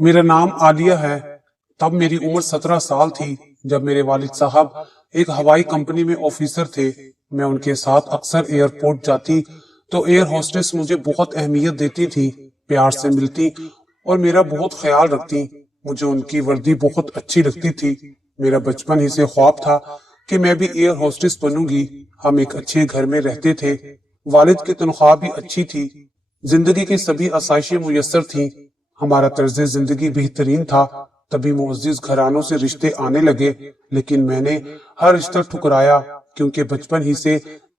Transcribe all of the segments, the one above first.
मेरा नाम आलिया है। तब मेरी उम्र 17 साल थी जब मेरे वालिद साहब एक हवाई कंपनी में ऑफिसर थे। मैं उनके साथ अक्सर एयरपोर्ट जाती तो एयर होस्टेस मुझे बहुत अहमियत देती थी, प्यार से मिलती और मेरा बहुत ख्याल रखती। मुझे उनकी वर्दी बहुत अच्छी लगती थी। मेरा बचपन ही से ख्वाब था कि मैं भी एयर होस्टेस बनूंगी। हम एक अच्छे घर में रहते थे। वालिद की तनख्वाह भी अच्छी थी। जिंदगी की सभी आसाइशें मुयस्सर थीं। हमारा तर्ज जिंदगी बेहतरीन था। तभी मुअज्जिज घरानों से रिश्ते आने लगे, लेकिन मैंने हर रिश्ता ठुकराया क्योंकि बचपन ही से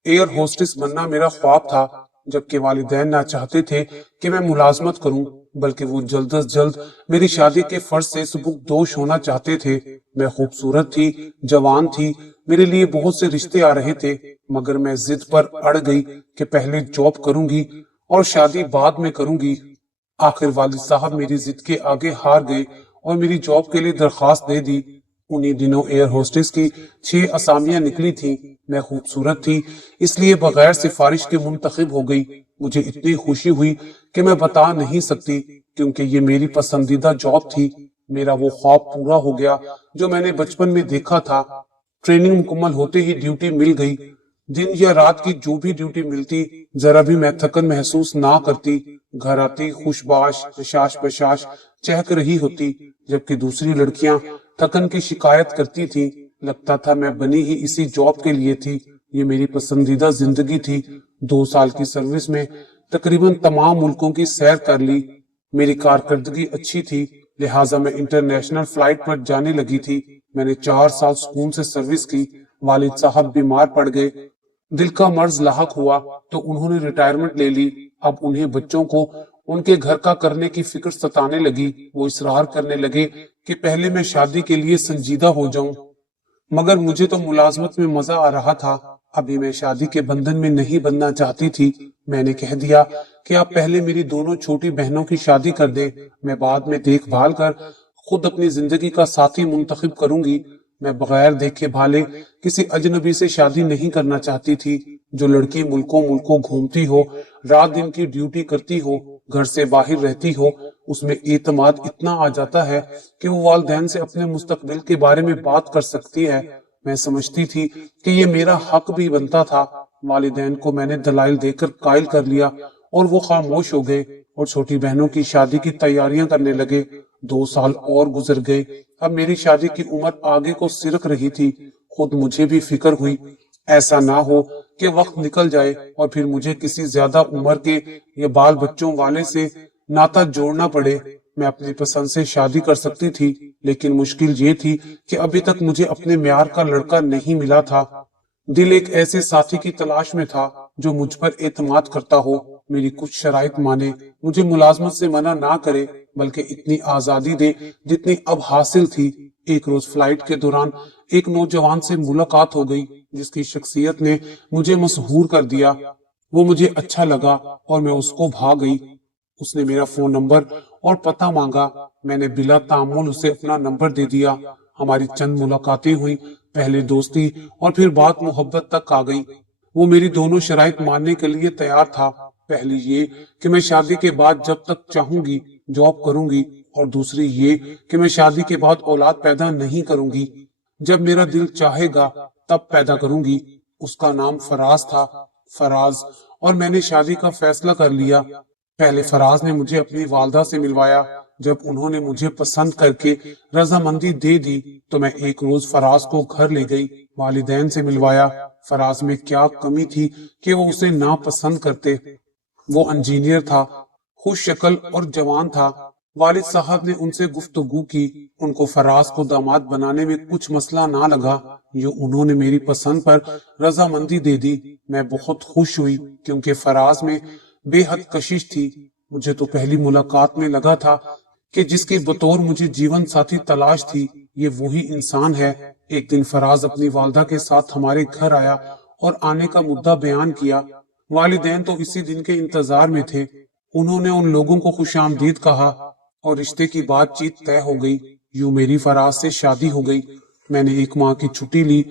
एयर होस्टेस बनना मेरा ख्वाब था। जबकि वालिदैन ना चाहते थे कि मैं मुलाजमत करूं, बल्कि वो जल्द अज जल्द मेरी शादी के फर्ज से सुबुकदोश होना चाहते थे। मैं खूबसूरत थी, जवान थी, मेरे लिए बहुत से रिश्ते आ रहे थे, मगर मैं जिद पर अड़ गई कि पहले जॉब करूंगी और शादी बाद में करूंगी। आखिर वालिद साहब मेरी जिद के आगे हार गए और मेरी जॉब के लिए दरखास्त दे दी। उन्हीं दिनों एयर होस्टेस की 6 असामियां निकली थीं। मैं खूबसूरत थी, इसलिए बगैर सिफारिश के मुंतखब हो गई। मुझे इतनी खुशी हुई कि मैं बता नहीं सकती, क्योंकि ये मेरी पसंदीदा जॉब थी। मेरा वो ख्वाब पूरा हो गया जो मैंने बचपन में देखा था। ट्रेनिंग मुकम्मल होते ही ड्यूटी मिल गई। दिन या रात की जो भी ड्यूटी मिलती, जरा भी मैं थकन महसूस ना करती। घर आती खुशबाश हशाश बशाश चहक रही होती, जबकि दूसरी लड़कियां थकन की शिकायत करती थी। लगता था मैं बनी ही इसी जॉब के लिए थी। ये मेरी पसंदीदा जिंदगी थी। 2 साल की सर्विस में तकरीबन तमाम मुल्कों की सैर कर ली। मेरी कारकर्दगी अच्छी थी, लिहाजा मैं इंटरनेशनल फ्लाइट पर जाने लगी थी। मैंने 4 साल सुकून से सर्विस की। वालिद साहब बीमार पड़ गए, दिल का मर्ज लाहक हुआ तो उन्होंने रिटायरमेंट ले ली। अब उन्हें बच्चों को उनके घर का करने की फिक्र सताने लगी। वो इसरार करने लगे कि पहले मैं शादी के लिए संजीदा हो जाऊं, मगर मुझे तो मुलाजमत में मजा आ रहा था। अभी मैं शादी के बंधन में नहीं बनना चाहती थी। मैंने कह दिया कि आप पहले मेरी दोनों छोटी बहनों की शादी कर दें, मैं बाद में देखभाल कर खुद अपनी जिंदगी का साथी मुंतखब करूंगी। मैं बगैर देखे भाले किसी अजनबी से शादी नहीं करना चाहती थी। जो लड़की मुल्कों मुल्कों घूमती हो, रात दिन की ड्यूटी करती हो, घर से बाहर रहती हो, उसमें एतमाद इतना आ जाता है कि वो वालिदैन से अपने मुस्तकबिल के बारे में बात कर सकती है। मैं समझती थी कि ये मेरा हक भी बनता था। वालिदैन को मैंने दलाइल देकर कायल कर लिया और वो खामोश हो गए और छोटी बहनों की शादी की तैयारियां करने लगे। 2 साल और गुजर गए। अब मेरी शादी की उम्र आगे को सिरक रही थी। खुद मुझे भी फिक्र हुई, ऐसा ना हो कि वक्त निकल जाए और फिर मुझे किसी ज्यादा उम्र के या बाल बच्चों वाले से नाता जोड़ना पड़े। मैं अपनी पसंद से शादी कर सकती थी, लेकिन मुश्किल ये थी कि अभी तक मुझे अपने म्यार का लड़का नहीं मिला था। दिल एक ऐसे साथी की तलाश में था जो मुझ पर एतमाद करता हो, मेरी कुछ शराइत माने, मुझे मुलाजमत से मना ना करे, बल्कि इतनी आजादी दे जितनी अब हासिल थी। एक रोज फ्लाइट के दौरान एक नौजवान से मुलाकात हो गई जिसकी शख्सियत ने मुझे मशहूर कर दिया। वो मुझे अच्छा लगा और मैं उसको भाग गई। उसने मेरा फोन नंबर और पता मांगा। मैंने बिला तामुल उसे अपना नंबर दे दिया। हमारी चंद मुलाकातें हुई, पहले दोस्ती और फिर बात मोहब्बत तक आ गई। वो मेरी दोनों शराइत मानने के लिए तैयार था। पहली ये कि मैं शादी के बाद जब तक चाहूंगी जॉब करूंगी, और दूसरी ये कि मैं शादी के बाद औलाद पैदा नहीं करूंगी, जब मेरा दिल चाहेगा तब पैदा करूंगी। उसका नाम फराज था, फराज। और मैंने शादी का फैसला कर लिया। पहले फराज ने मुझे अपनी वालदा से मिलवाया। जब उन्होंने मुझे पसंद करके रजामंदी दे दी तो मैं एक रोज फराज को घर ले गई, वालिदैन से मिलवाया। फराज में क्या कमी थी कि वो उसे ना पसंद करते। वो इंजीनियर था, खुश शक्ल और जवान था। वालिद साहब ने उनसे गुफ्तगू की। उनको फराज को दामाद बनाने में कुछ मसला ना लगा। ये उन्होंने मेरी पसंद पर रजामंदी दे दी। मैं बहुत खुश हुई क्योंकि फराज में बेहद कशिश थी। मुझे तो पहली मुलाकात में लगा था कि जिसके बतौर मुझे जीवन साथी तलाश थी, ये वही इंसान है। एक दिन फराज अपनी वालदा के साथ हमारे घर आया और आने का मुद्दा बयान किया। वालिदैन तो इसी दिन के इंतजार में थे। उन्होंने उन लोगों को खुशामदीद कहा और रिश्ते की बातचीत तय हो गई। यूं मेरी फराज से शादी हो गई। मैंने 1 माह की छुट्टी ली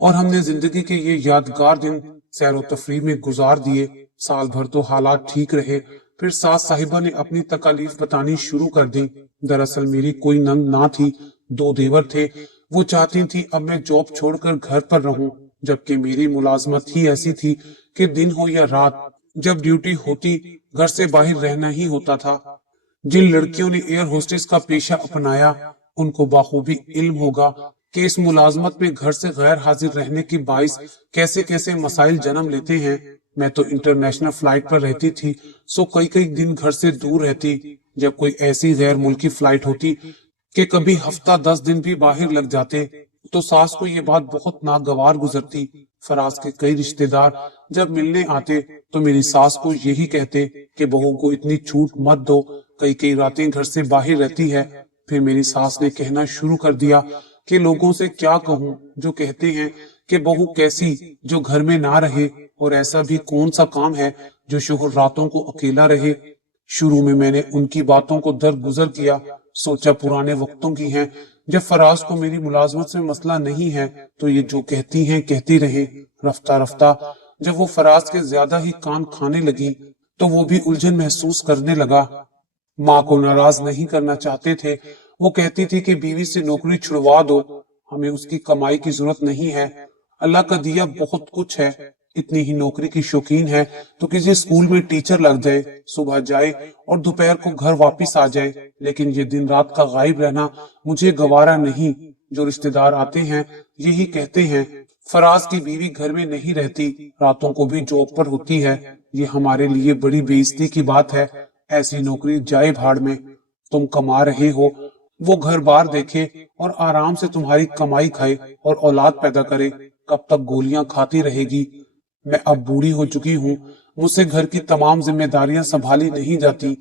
और हमने जिंदगी के ये यादगार दिन सैर व तफरीह में गुजार दिए। साल भर तो हालात ठीक रहे। फिर सास साहिबा ने अपनी तकालीफ बतानी शुरू कर दी। दरअसल मेरी कोई नंद ना थी, 2 देवर थे। वो चाहती थी अब मैं जॉब छोड़कर घर पर रहूं, जबकि मेरी मुलाजमत ही ऐसी थी कि दिन हो या रात, जब ड्यूटी होती घर से बाहर रहना ही होता था। जिन लड़कियों ने एयर होस्टेस का पेशा अपनाया उनको बाखूबी इल्म होगा कि इस मुलाजमत में घर से गैर हाजिर रहने की बाइस कैसे कैसे मसाइल जन्म लेते हैं। मैं तो इंटरनेशनल फ्लाइट पर रहती थी, सो कई कई दिन घर से दूर रहती। जब कोई ऐसी गैर मुल्की फ्लाइट होती कि कभी हफ्ता 10 दिन भी बाहर लग जाते, तो सास को ये बात बहुत नागवार गुजरती। फराज के कई रिश्तेदार जब मिलने आते तो मेरी सास को यही कहते कि बहू को इतनी छूट मत दो, कई कई रातें घर से बाहर रहती है। फिर मेरी सास ने कहना शुरू कर दिया कि लोगों से क्या कहूं जो कहते हैं कि बहू कैसी जो घर में ना रहे, और ऐसा भी कौन सा काम है जो शोहर रातों को अकेला रहे। शुरू में मैंने उनकी बातों को दरगुजर किया, सोचा पुराने वक्तों की हैं, जब फराज को मेरी मुलाजमत से मसला नहीं है तो ये जो कहती हैं कहती रहे। रफ्ता रफ्ता जब वो फराज के ज्यादा ही कान खाने लगी तो वो भी उलझन महसूस करने लगा। माँ को नाराज नहीं करना चाहते थे। वो कहती थी कि बीवी से नौकरी छुड़वा दो, हमें उसकी कमाई की जरूरत नहीं है, अल्लाह का दिया बहुत कुछ है। इतनी ही नौकरी की शौकीन है तो किसी स्कूल में टीचर लग जाए, सुबह जाए और दोपहर को घर वापस आ जाए। लेकिन ये दिन रात का गायब रहना मुझे गवारा नहीं। जो रिश्तेदार आते हैं यही कहते हैं फराज की बीवी घर में नहीं रहती, रातों को भी जॉब पर होती है। ये हमारे लिए बड़ी बेइज्जती की बात है। ऐसी नौकरी जाए भाड़ में, तुम कमा रहे हो, वो घर बार देखे और आराम से तुम्हारी कमाई खाए और औलाद पैदा करे। कब तक गोलियां खाती रहेगी? मैं अब बूढ़ी हो चुकी हूँ, मुझसे घर की तमाम जिम्मेदारियां संभाली नहीं जाती।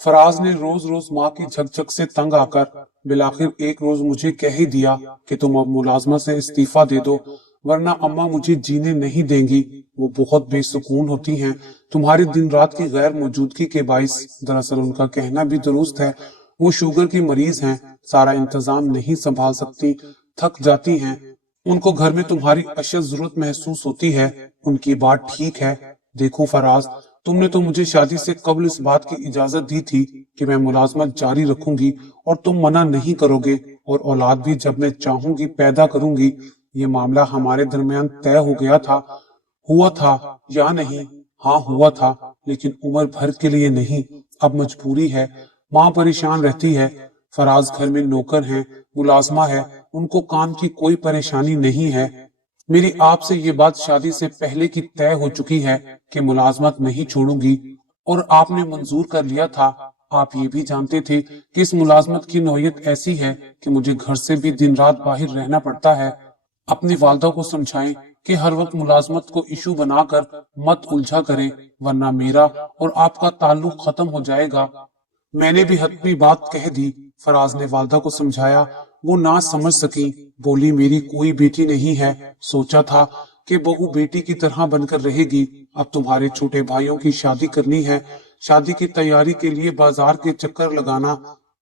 फराज ने रोज रोज माँ की झकझक से तंग आकर बिलाखिर एक रोज मुझे कह ही दिया कि तुम अब मुलाजमत से इस्तीफा दे दो, वरना अम्मा मुझे जीने नहीं देंगी। वो बहुत बेसुकून होती हैं तुम्हारी दिन रात की गैर मौजूदगी के बाइस। दरअसल उनका कहना भी दुरुस्त है, वो शुगर की मरीज हैं, सारा इंतजाम नहीं संभाल सकती, थक जाती हैं। उनको घर में तुम्हारी अशद जरूरत महसूस होती है। उनकी बात ठीक है। देखो फराज, तुमने तो मुझे शादी से कबल इस बात की इजाजत दी थी कि मैं मुलाजमत जारी रखूंगी और तुम मना नहीं करोगे, और औलाद भी जब मैं चाहूंगी पैदा करूंगी। ये मामला हमारे दरमियान तय हो गया था। हुआ था या नहीं? हाँ हुआ था, लेकिन उम्र भर के लिए नहीं, अब मजबूरी है। माँ परेशान रहती है। फराज घर में नौकर हैं, मुलाजमा है, उनको काम की कोई परेशानी नहीं है। मेरी आपसे ये बात शादी से पहले की तय हो चुकी है कि मुलाजमत नहीं छोड़ूंगी, और आपने मंजूर कर लिया था। आप ये भी जानते थे कि इस मुलाजमत की नौयत ऐसी है कि मुझे घर से भी दिन रात बाहर रहना पड़ता है। अपनी वालदा को समझाएं कि हर वक्त मुलाजमत को इशू बनाकर मत उलझा करें, वरना मेरा और आपका ताल्लुक खत्म हो जाएगा। मैंने भी हतमी बात कह दी। फराज ने वालदा को समझाया, वो ना समझ सकी। बोली मेरी कोई बेटी नहीं है, सोचा था कि बहू बेटी की तरह बनकर रहेगी। अब तुम्हारे छोटे भाइयों की शादी करनी है, शादी की तैयारी के लिए बाजार के चक्कर लगाना,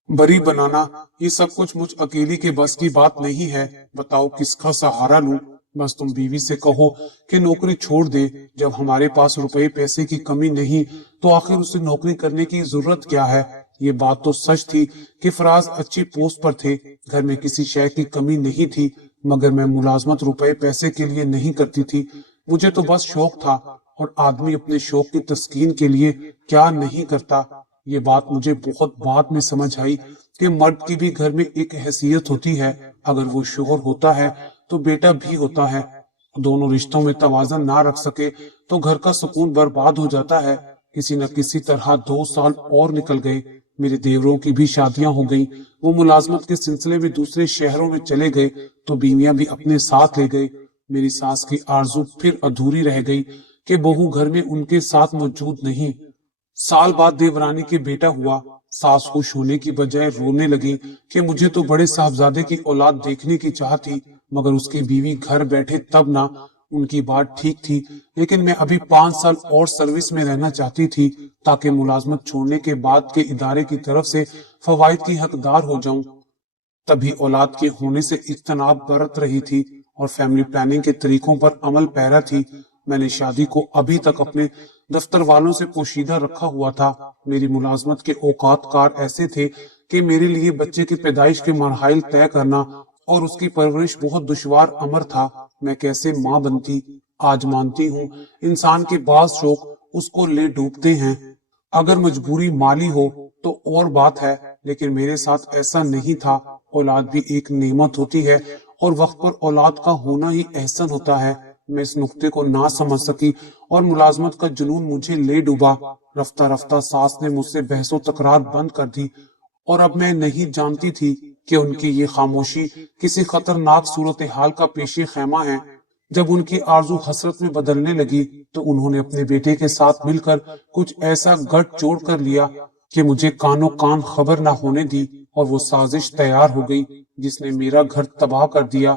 बरी बनाना, ये सब कुछ मुझ अकेली के बस की बात नहीं है। बताओ किसका सहारा लूं? बस तुम बीवी से कहो कि नौकरी छोड़ दे। जब हमारे पास रुपए पैसे की कमी नहीं तो आखिर उसे नौकरी करने की जरूरत क्या है? ये बात तो सच थी कि फराज अच्छी पोस्ट पर थे, घर में किसी शय की कमी नहीं थी, मगर मैं मुलाजमत रुपए पैसे के लिए नहीं करती थी। मुझे तो बस शौक था, और आदमी अपने शौक की तस्कीन के लिए क्या नहीं करता। ये बात मुझे बहुत बाद में समझ आई कि मर्द की भी घर में एक हैसियत होती है। अगर वो शोहर होता है तो बेटा भी होता है। दोनों रिश्तों में तवाज़ुन ना रख सके तो घर का सुकून बर्बाद हो जाता है। किसी न किसी तरह 2 साल और निकल गए। मेरे देवरों की भी शादियां हो गईं। वो मुलाजमत के सिलसिले में दूसरे शहरों में चले गए तो बीवियां भी अपने साथ ले गए। मेरी सास की आरज़ू फिर अधूरी रह गई कि बहू घर में उनके साथ मौजूद नहीं। साल बाद देवरानी के बेटा हुआ। सास खुश होने की बजाय रोने लगी कि मुझे तो बड़े साहबजादे की औलाद देखने की चाह थी, मगर उसकी बीवी घर बैठे तब ना। उनकी बात ठीक थी, लेकिन मैं अभी 5 साल और सर्विस में रहना चाहती थी ताकि मुलाजमत छोड़ने के बाद के इदारे की तरफ से फवाइद की हकदार हो जाऊं। तभी औलाद के होने से इज्तनाब बरत रही थी और फैमिली प्लानिंग के तरीकों पर अमल पैरा थी। میں نے شادی کو ابھی تک اپنے دفتر والوں سے پوشیدہ رکھا ہوا تھا۔ میری ملازمت کے اوقات کار ایسے تھے کہ میرے لیے بچے کی پیدائش کے مراحل طے کرنا اور اس کی پرورش بہت دشوار امر تھا۔ میں کیسے ماں بنتی؟ آج مانتی ہوں انسان کے بعض شوق اس کو لے ڈوبتے ہیں۔ اگر مجبوری مالی ہو تو اور بات ہے، لیکن میرے ساتھ ایسا نہیں تھا۔ اولاد بھی ایک نعمت ہوتی ہے اور وقت پر اولاد کا ہونا ہی احسن ہوتا ہے۔ میں اس نقطے کو نہ سمجھ سکی اور ملازمت کا جنون مجھے لے ڈوبا۔ رفتہ رفتہ ساس نے مجھ سے بحث و تکرار بند کر دی اور اب میں نہیں جانتی تھی کہ ان کی یہ خاموشی کسی خطرناک صورتحال کا پیش خیمہ ہے۔ جب ان کی آرزو حسرت میں بدلنے لگی تو انہوں نے اپنے بیٹے کے ساتھ مل کر کچھ ایسا گٹھ جوڑ کر لیا کہ مجھے کانوں کان خبر نہ ہونے دی، اور وہ سازش تیار ہو گئی جس نے میرا گھر تباہ کر دیا۔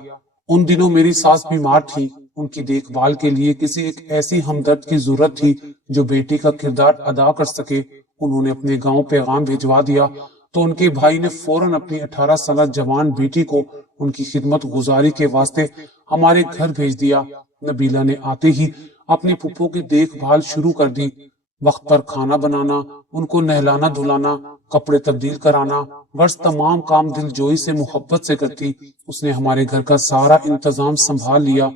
ان دنوں میری ساس بیمار تھی۔ ان کی دیکھ بھال کے لیے کسی ایک ایسی ہمدرد کی ضرورت تھی جو بیٹی کا کردار ادا کر سکے۔ انہوں نے اپنے گاؤں پیغام بھجوا دیا تو ان کے بھائی نے فوراً اپنی 18 سالہ جوان بیٹی کو ان کی خدمت گزاری کے واسطے ہمارے گھر بھیج دیا۔ نبیلہ نے آتے ہی اپنی پھپھو کی دیکھ بھال شروع کر دی۔ وقت پر کھانا بنانا، ان کو نہلانا دھلانا، کپڑے تبدیل کرانا، غرض تمام کام دل جوئی سے محبت سے کرتی۔ اس نے ہمارے گھر کا سارا انتظام سنبھال لیا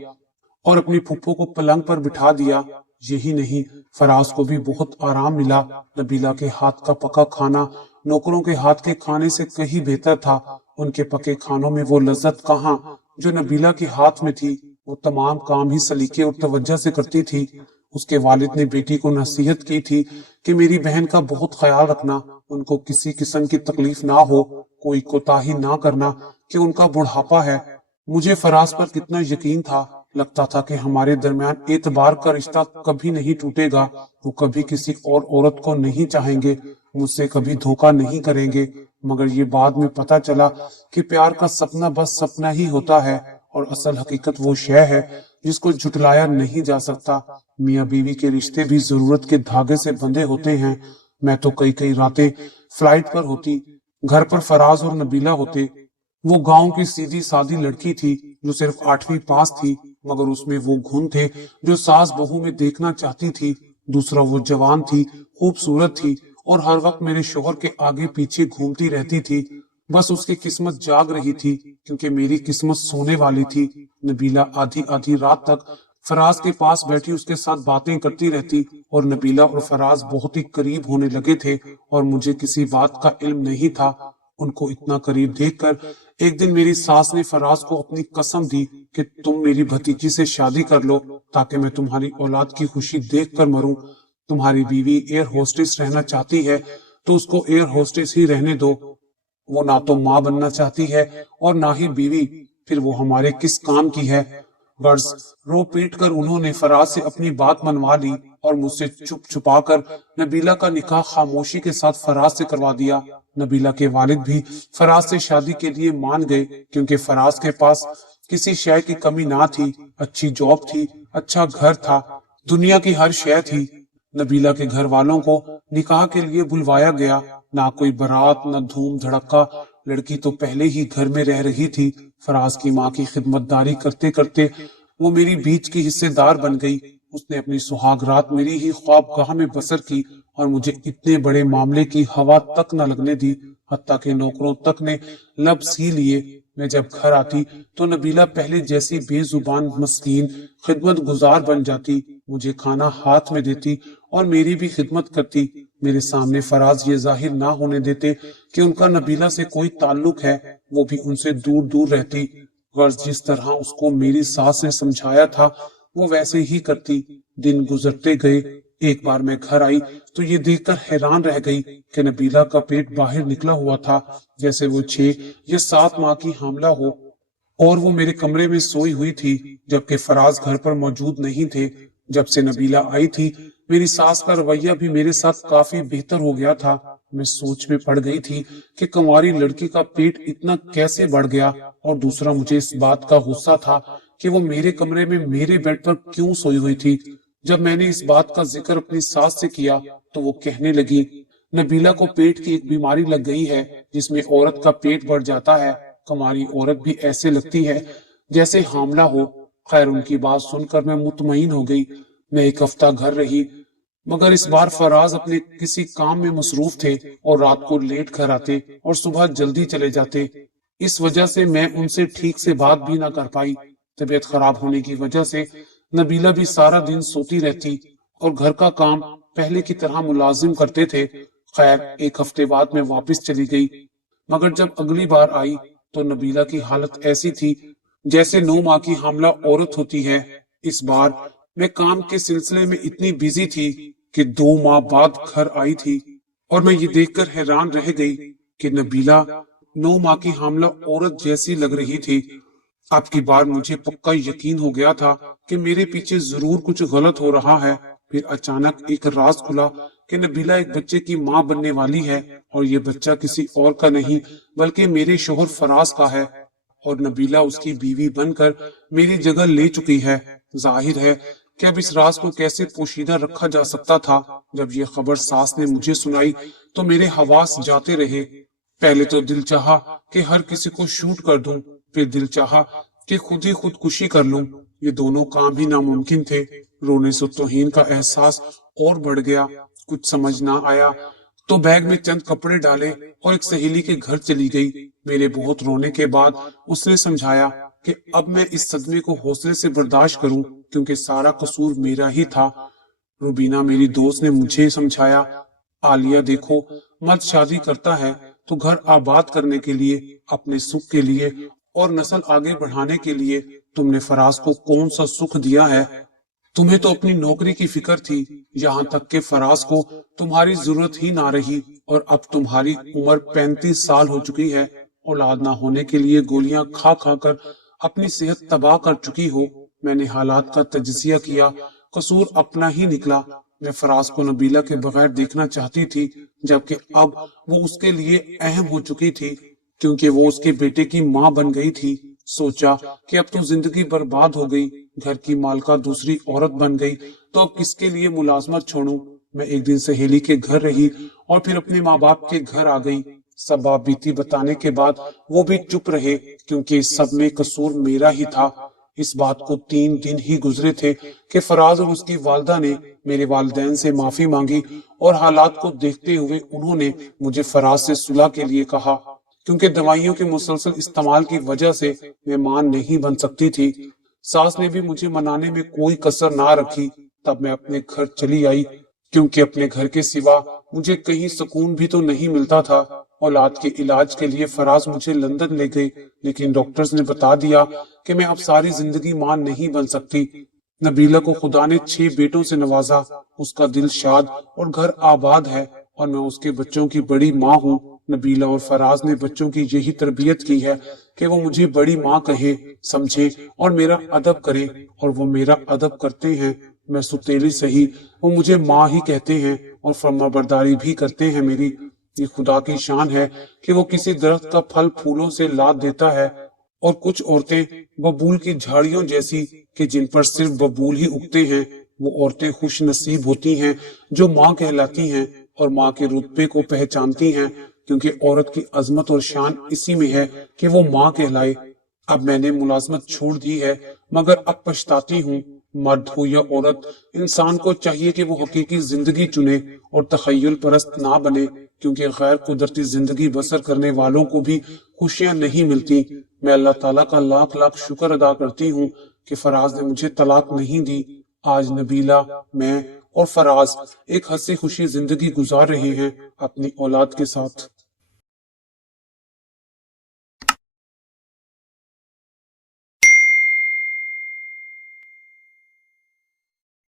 اور اپنی پھپھو کو پلنگ پر بٹھا دیا۔ یہی نہیں، فراز کو بھی بہت آرام ملا۔ نبیلہ کے ہاتھ کا پکا کھانا نوکروں کے ہاتھ کے کھانے سے کہیں بہتر تھا۔ ان کے پکے کھانوں میں وہ لذت کہاں جو نبیلہ کے ہاتھ میں تھی۔ وہ تمام کام ہی سلیقے اور توجہ سے کرتی تھی۔ اس کے والد نے بیٹی کو نصیحت کی تھی کہ میری بہن کا بہت خیال رکھنا، ان کو کسی قسم کی تکلیف نہ ہو، کوئی کوتاہی نہ کرنا کہ ان کا بڑھاپا ہے۔ مجھے فراز پر کتنا یقین تھا، لگتا تھا کہ ہمارے درمیان اعتبار کا رشتہ کبھی نہیں ٹوٹے گا۔ وہ کبھی کسی اور عورت کو نہیں چاہیں گے، مجھ سے کبھی دھوکہ نہیں کریں گے۔ مگر یہ بعد میں پتا چلا کہ پیار کا سپنا بس سپنا ہی ہوتا ہے اور اصل حقیقت وہ شے ہے جس کو جھٹلایا نہیں جا سکتا۔ میاں بیوی کے رشتے بھی ضرورت کے دھاگے سے بندھے ہوتے ہیں۔ میں تو کئی راتیں فلائٹ پر ہوتی، گھر پر فراز اور نبیلہ ہوتے۔ وہ گاؤں کی سیدھی سادی لڑکی تھی جو صرف 8ویں پاس تھی، مگر اس میں وہ گن تھے جو ساس بہو میں دیکھنا چاہتی تھی۔ دوسرا، وہ جوان تھی، خوبصورت تھی اور ہر وقت میرے شوہر کے آگے پیچھے گھومتی رہتی تھی۔ بس اس کی قسمت جاگ رہی تھی کیونکہ میری قسمت سونے والی تھی۔ نبیلہ آدھی رات تک فراز کے پاس بیٹھی اس کے ساتھ باتیں کرتی رہتی اور نبیلہ اور فراز بہت ہی قریب ہونے لگے تھے اور مجھے کسی بات کا علم نہیں تھا۔ ان کو اتنا قریب دیکھ کر ایک دن میری ساس نے فراز کو اپنی قسم دی کہ تم میری بھتیجی سے شادی کر لو تاکہ میں تمہاری اولاد کی خوشی دیکھ کر مروں۔ تمہاری بیوی ایئر ہوسٹس رہنا چاہتی ہے تو اس کو ایئر ہوسٹس ہی رہنے دو۔ وہ نہ تو ماں بننا چاہتی ہے اور نہ ہی بیوی، پھر وہ ہمارے کس کام کی ہے؟ غرض رو پیٹ کر انہوں نے فراز سے اپنی بات منوا لی اور مجھ سے چھپ چھپا کر نبیلہ کا نکاح خاموشی کے ساتھ فراز سے کروا دیا۔ نبیلہ کے والد بھی فراز سے شادی کے لیے مان گئے کیونکہ فراز کے پاس کسی شے کی کمی نہ تھی، اچھی جاب تھی، اچھا گھر تھا، دنیا کی ہر شے تھی۔ نبیلہ کے گھر والوں کو نکاح کے لیے بلوایا گیا، نہ کوئی بارات نہ دھوم دھڑکا، لڑکی تو پہلے ہی گھر میں رہ رہی تھی۔ فراز کی ماں کی خدمت داری کرتے کرتے وہ میری بیچ کی حصے دار بن گئی۔ اس نے اپنی سہاگ رات میری ہی خوابگاہ میں بسر کی اور مجھے اتنے بڑے معاملے کی ہوا تک نہ لگنے دی، حتیٰ کہ نوکروں تک نے لفظ ہی لیے۔ میں جب گھر آتی تو نبیلہ پہلے جیسی بے زبان مسکین خدمت گزار بن جاتی، مجھے کھانا ہاتھ میں دیتی اور میری بھی خدمت کرتی۔ میرے سامنے فراز یہ ظاہر نہ ہونے دیتے کہ ان کا نبیلہ سے کوئی تعلق ہے، وہ بھی ان سے دور دور رہتی۔ غرض جس طرح اس کو میری ساس نے سمجھایا تھا وہ ویسے ہی کرتی۔ دن گزرتے گئے، ایک بار میں گھر آئی تو یہ دیکھ کر حیران رہ گئی کہ نبیلہ کا پیٹ باہر نکلا ہوا تھا جیسے وہ 6 یا 7 ماہ کی حاملہ ہو، اور وہ میرے کمرے میں سوئی ہوئی تھی جبکہ فراز گھر پر موجود نہیں تھے۔ جب سے نبیلہ آئی تھی میری ساس کا رویہ بھی میرے ساتھ کافی بہتر ہو گیا تھا۔ میں سوچ میں پڑ گئی تھی کہ کنواری لڑکی کا پیٹ اتنا کیسے بڑھ گیا، اور دوسرا مجھے اس بات کا غصہ تھا کہ وہ میرے کمرے میں میرے بیڈ پر کیوں سوئی ہوئی تھی۔ جب میں نے اس بات کا ذکر اپنی ساس سے کیا تو وہ کہنے لگی، نبیلہ کو پیٹ کی ایک بیماری لگ گئی ہے جس میں عورت کا پیٹ بڑھ جاتا ہے، کنواری عورت بھی ایسے لگتی ہے جیسے حاملہ ہو۔ خیر ان کی بات سن کر میں مطمئن ہو گئی۔ میں ایک ہفتہ گھر رہی، مگر اس بار فراز اپنے کسی کام میں مصروف تھے اور رات کو لیٹ گھر آتے اور صبح جلدی چلے جاتے۔ اس وجہ سے میں ان سے ٹھیک سے بات بھی نہ کر پائی۔ طبیعت خراب ہونے کی وجہ سے نبیلہ بھی سارا دن سوتی رہتی اور گھر کا کام پہلے کی طرح ملازم کرتے تھے۔ خیر ایک ہفتے بعد میں واپس چلی گئی، مگر جب اگلی بار آئی تو نبیلہ کی حالت ایسی تھی جیسے 9 ماہ کی حاملہ عورت ہوتی ہے۔ اس بار میں کام کے سلسلے میں اتنی بزی تھی کہ 2 ماہ بعد گھر آئی تھی، اور میں یہ دیکھ کر حیران رہ گئی کہ نبیلہ 9 ماہ کی حاملہ عورت جیسی لگ رہی تھی۔ اب کی بار مجھے پکا یقین ہو گیا تھا کہ میرے پیچھے ضرور کچھ غلط ہو رہا ہے۔ پھر اچانک ایک راز کھلا کہ نبیلہ ایک بچے کی ماں بننے والی ہے، اور یہ بچہ کسی اور کا نہیں بلکہ میرے شوہر فراز کا ہے، اور نبیلہ اس کی بیوی بن کر میری جگہ لے چکی ہے۔ ظاہر ہے کہ اب اس راز کو کیسے پوشیدہ رکھا جا سکتا تھا۔ جب یہ خبر ساس نے مجھے سنائی تو میرے حواس جاتے رہے۔ پہلے تو دل چاہا کہ ہر کسی کو شوٹ کر دوں، پھر دل چاہا کہ خود ہی خودکشی کر لوں۔ یہ دونوں کام ہی ناممکن تھے۔ رونے سے توہین کا احساس اور بڑھ گیا۔ کچھ سمجھ نہ آیا تو بیگ میں چند کپڑے ڈالے اور ایک سہیلی کے گھر چلی گئی۔ میرے بہت رونے کے بعد اس نے سمجھایا کہ اب میں اس صدمے کو حوصلے سے برداشت کروں، کیونکہ سارا قصور میرا ہی تھا۔ روبینہ میری دوست نے مجھے سمجھایا، عالیہ دیکھو، مرد شادی کرتا ہے تو گھر آباد کرنے کے لیے، اپنے سکھ کے لیے اور نسل آگے بڑھانے کے لیے۔ تم نے فراز کو کون سا سکھ دیا ہے؟ تمہیں تو اپنی نوکری کی فکر تھی، یہاں تک کہ فراز کو تمہاری ضرورت ہی نہ رہی، اور اب تمہاری عمر 35 سال ہو چکی ہے۔ اولاد نہ ہونے کے لیے گولیاں کھا کھا کر اپنی صحت تباہ کر چکی ہو۔ میں نے حالات کا تجزیہ کیا، قصور اپنا ہی نکلا۔ میں فراز کو نبیلہ کے بغیر دیکھنا چاہتی تھی، جبکہ اب وہ اس کے لیے اہم ہو چکی تھی، کیونکہ وہ اس کے بیٹے کی ماں بن گئی تھی۔ سوچا کہ اب تو زندگی برباد ہو گئی، گھر کی مالکہ دوسری عورت بن گئی، تو اب کس کے لیے ملازمت چھوڑوں۔ میں ایک دن سہیلی کے گھر رہی اور پھر اپنے ماں باپ کے گھر آ گئی۔ سب بات بیتی بتانے کے بعد وہ بھی چپ رہے، کیونکہ اس سب میں قصور میرا ہی تھا۔ اس بات کو 3 دن ہی گزرے تھے کہ فراز اور اس کی والدہ نے میرے والدین سے معافی مانگی، اور حالات کو دیکھتے ہوئے انہوں نے مجھے فراز سے صلح کے لیے کہا، کیونکہ دوائیوں کے مسلسل استعمال کی وجہ سے میں ماں نہیں بن سکتی تھی۔ ساس نے بھی مجھے منانے میں کوئی کسر نہ رکھی۔ تب میں اپنے گھر چلی آئی، کیونکہ اپنے گھر کے سوا مجھے کہیں سکون بھی تو نہیں ملتا تھا۔ اولاد کے علاج کے لیے فراز مجھے لندن لے گئے، لیکن ڈاکٹرز نے بتا دیا کہ میں اب ساری زندگی ماں نہیں بن سکتی۔ نبیلہ کو خدا نے 6 بیٹوں سے نوازا، اس کا دل شاد اور گھر آباد ہے، اور میں اس کے بچوں کی بڑی ماں ہوں۔ نبیلہ اور فراز نے بچوں کی یہی تربیت کی ہے کہ وہ مجھے بڑی ماں کہیں، سمجھیں اور میرا ادب کریں، اور وہ میرا ادب کرتے ہیں۔ میں ستیلی سہی، وہ مجھے ماں ہی کہتے ہیں اور فرما برداری بھی کرتے ہیں میری۔ یہ خدا کی شان ہے کہ وہ کسی درخت کا پھل پھولوں سے لاد دیتا ہے، اور کچھ عورتیں ببول کی جھاڑیوں جیسی کہ جن پر صرف ببول ہی اگتے ہیں، وہ عورتیں خوش نصیب ہوتی ہیں جو ماں کہلاتی ہیں اور ماں کے رتبے کو پہچانتی ہیں، کیونکہ عورت کی عظمت اور شان اسی میں ہے کہ وہ ماں کہلائے۔ اب میں نے ملازمت چھوڑ دی ہے، مگر اب پچھتاتی ہوں۔ مرد ہو یا عورت، انسان کو چاہیے کہ وہ حقیقی زندگی چنے اور تخیل پرست نہ بنے، کیونکہ غیر قدرتی زندگی بسر کرنے والوں کو بھی خوشیاں نہیں ملتی۔ میں اللہ تعالیٰ کا لاکھ لاکھ شکر ادا کرتی ہوں کہ فراز نے مجھے طلاق نہیں دی۔ آج نبیلہ، میں اور فراز ایک ہنسی خوشی زندگی گزار رہے ہیں اپنی اولاد کے ساتھ۔